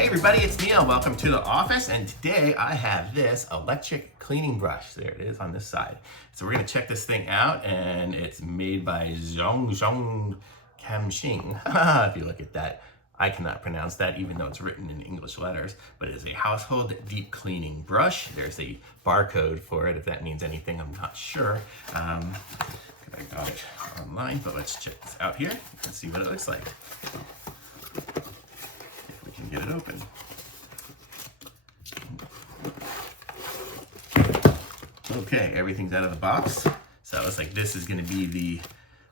Hey everybody, it's Neil. Welcome to the office, and today I have this electric cleaning brush. There it is on this side. So we're gonna check this thing out, and it's made by Zhong Kamxing. If you look at that, I cannot pronounce that even though it's written in English letters, but it is a household deep cleaning brush. There's a barcode for it. If that means anything, I'm not sure. I got it online, but let's check this out here and see what it looks like. If we can get it open. Okay, everything's out of the box. So it looks like this is gonna be the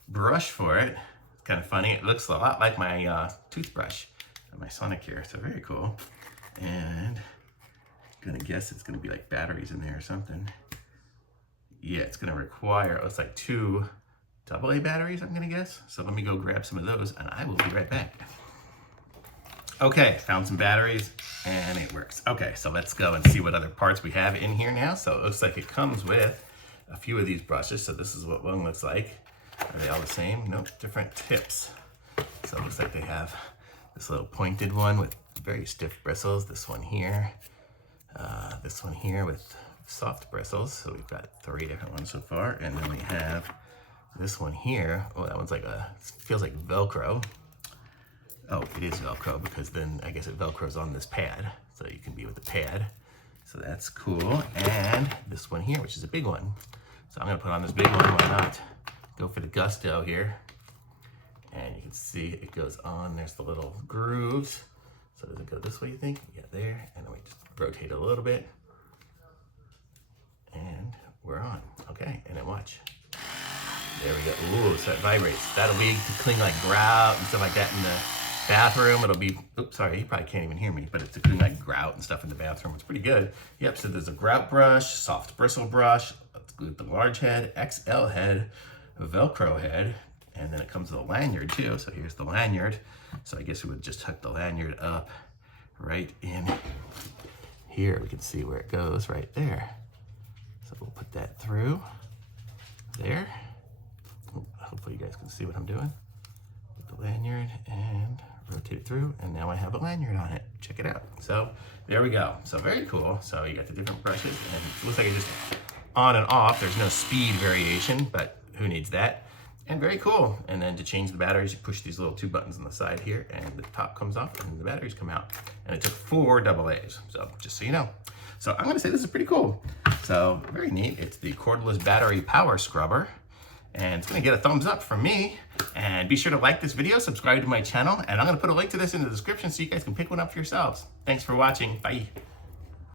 brush for it. It's kind of funny. It looks a lot like my toothbrush and my Sonicare, so very cool. And I'm gonna guess it's gonna be like batteries in there or something. Yeah, it's gonna require, it looks like 2 AA batteries, I'm gonna guess. So let me go grab some of those and I will be right back. Okay, found some batteries and it works. Okay, so let's go and see what other parts we have in here now. So it looks like it comes with a few of these brushes. So this is what one looks like. Are they all the same? Nope, different tips. So it looks like they have this little pointed one with very stiff bristles. This one here with soft bristles. So we've got 3 different ones so far. And then we have this one here. Oh, that one's like feels like Velcro. Oh, it is Velcro because then I guess it Velcros on this pad. So you can be with the pad. So that's cool. And this one here, which is a big one. So I'm gonna put on this big one, why not? Go for the gusto here. And you can see it goes on, there's the little grooves. So does it go this way, you think? Yeah, there. And then we just rotate a little bit. And we're on, okay, and then watch. There we go, ooh, so it vibrates. That'll be to clean like grout and stuff like that in the bathroom. It'll be, oops, sorry, you probably can't even hear me, but it's a clean like grout and stuff in the bathroom. It's pretty good. Yep, so there's a grout brush, soft bristle brush, the large head, XL head, Velcro head, and then it comes with a lanyard too. So here's the lanyard. So I guess we would just hook the lanyard up right in here. We can see where it goes right there. So we'll put that through there. Hopefully you guys can see what I'm doing. Put the lanyard and rotate it through, and now I have a lanyard on it. Check it out. So there we go. So very cool. So you got the different brushes, and it looks like it's just on and off. There's no speed variation, but who needs that? And very cool. And then to change the batteries, you push these little 2 buttons on the side here, and the top comes off, and the batteries come out. And it took 4 AA's. So just so you know. So I'm gonna say this is pretty cool. So very neat. It's the Cordless battery power scrubber. And it's gonna get a thumbs up from me. And be sure to like this video, subscribe to my channel, and I'm gonna put a link to this in the description so you guys can pick one up for yourselves. Thanks for watching, bye.